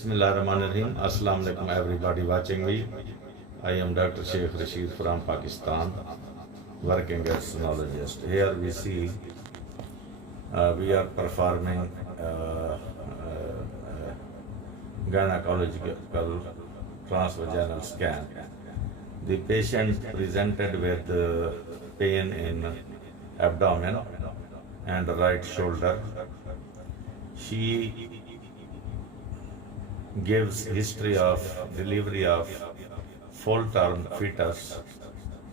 Bismillahirrahmanirrahim. Assalamu alaikum everybody watching me. I am Dr. Sheikh Rashid from Pakistan, working as sonologist. Here we see we are performing gynecological transvaginal scan. The patient presented with pain in abdomen and right shoulder. She gives history of delivery of full-term fetus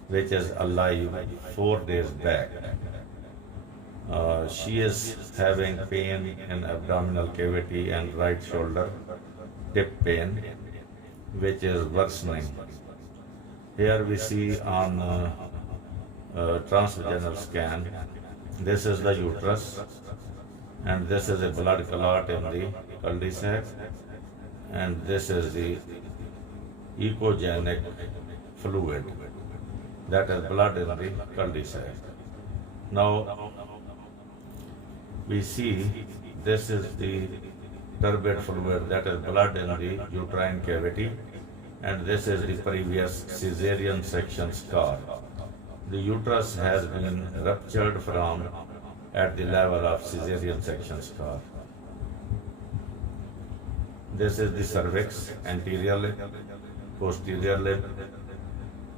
which is alive 4 days back. She is having pain in abdominal cavity and right shoulder, tip pain, which is worsening. Here we see on transvaginal scan, this is the uterus and this is a blood clot in the cul-de-sac, and this is the echogenic fluid, that is blood in the cul-de-sac. Now we see this is the turbid fluid, that is blood in the uterine cavity, and this is the previous caesarean section scar. The uterus has been ruptured from at the level of caesarean section scar. This is the cervix, anterior lip, posterior lip,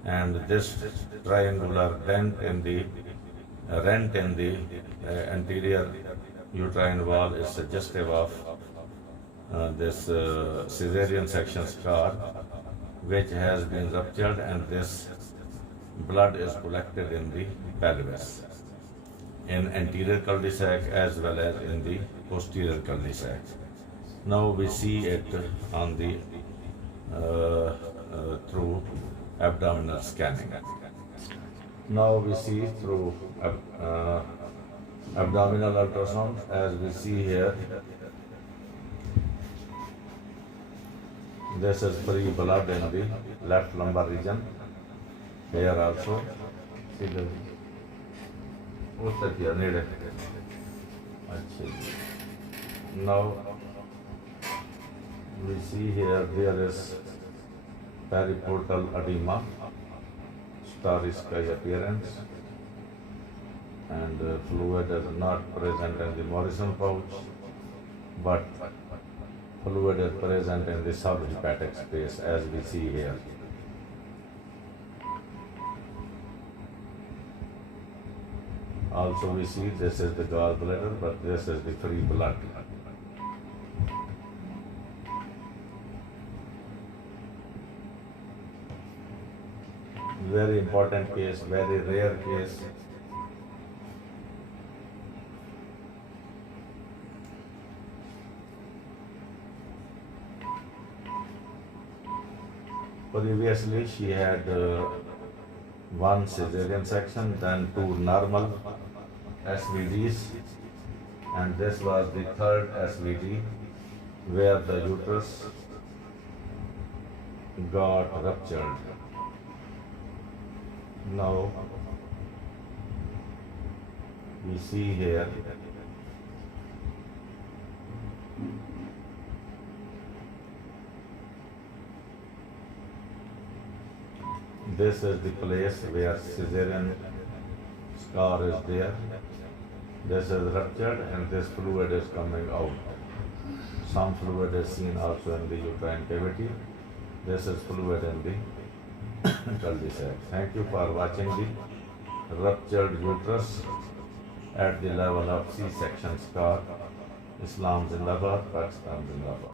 and this triangular rent in the anterior uterine wall is suggestive of this caesarean section scar, which has been ruptured, and this blood is collected in the pelvis, in anterior cul-de-sac as well as in the posterior cul-de-sac. Now we see it on the through abdominal scanning. Now we see through abdominal ultrasound, as we see here. This is free blood in the left lumbar region. Here also. See the now we see here there is periportal edema, starry sky appearance, and fluid is not present in the Morrison pouch, but fluid is present in the subhepatic space, as we see here. Also we see this is the gallbladder, but this is the free blood. Very important case, very rare case. Previously she had one caesarean section, then two normal SVDs, and this was the third SVD where the uterus got ruptured. Now we see here this is the place where caesarean scar is there. This is ruptured and this fluid is coming out. Some fluid is seen also in the uterine cavity. This is fluid in the cul-de-sac. Thank you for watching the ruptured uterus at the level of C-section scar. Islam Zindabad, Pakistan Zindabad.